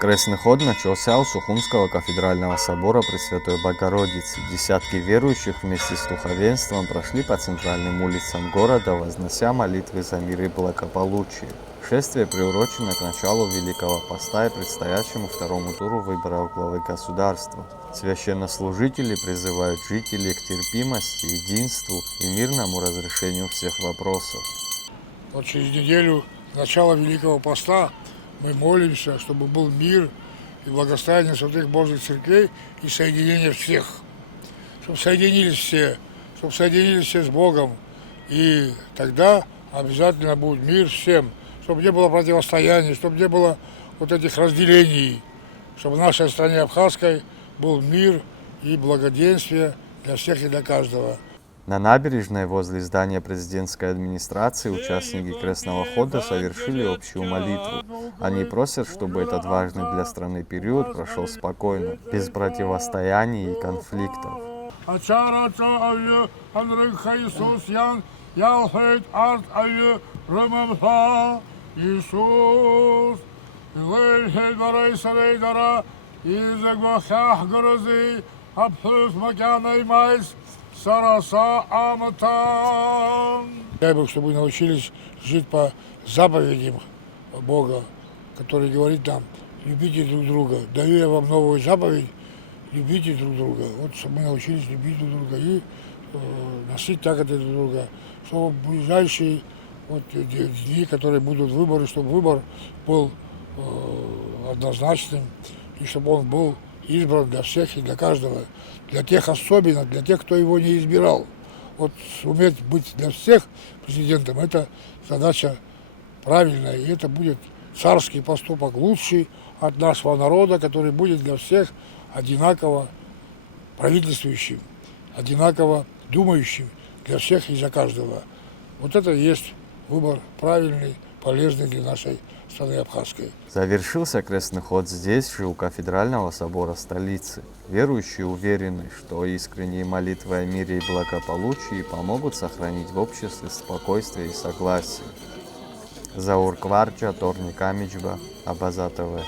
Крестный ход начался у Сухумского кафедрального собора Пресвятой Богородицы. Десятки верующих вместе с духовенством прошли по центральным улицам города, вознося молитвы за мир и благополучие. Шествие приурочено к началу Великого Поста и предстоящему второму туру выборов главы государства. Священнослужители призывают жителей к терпимости, единству и мирному разрешению всех вопросов. Вот через неделю начала Великого Поста мы молимся, чтобы был мир и благословение святых Божьих церквей и соединение всех. Чтобы соединились все с Богом. И тогда обязательно будет мир всем. Чтобы не было противостояний, чтобы не было вот этих разделений. Чтобы в нашей стране абхазской был мир и благоденствие для всех и для каждого. На набережной возле здания президентской администрации участники крестного хода совершили общую молитву. Они просят, чтобы этот важный для страны период прошел спокойно, без противостояний и конфликтов. Дай Бог, чтобы вы научились жить по заповедям Бога, который говорит нам: любите друг друга. Даю я вам новую заповедь: любите друг друга. Вот чтобы мы научились любить друг друга и носить тяготы друг друга. Чтобы в ближайшие дни, которые будут выборы, чтобы выбор был однозначным, и чтобы он был избран для всех и для каждого. Для тех особенно, для тех, кто его не избирал. Вот суметь быть для всех президентом — это задача правильная, и это будет царский поступок, лучший от нашего народа, который будет для всех одинаково правительствующим, одинаково думающим, для всех и за каждого. Вот это и есть выбор правильный, полезный для нашей страны абхазской. Завершился крестный ход здесь же, у кафедрального собора столицы. Верующие уверены, что искренние молитвы о мире и благополучии помогут сохранить в обществе спокойствие и согласие. Заур Кварча, Торник Амичба, Абаза ТВ.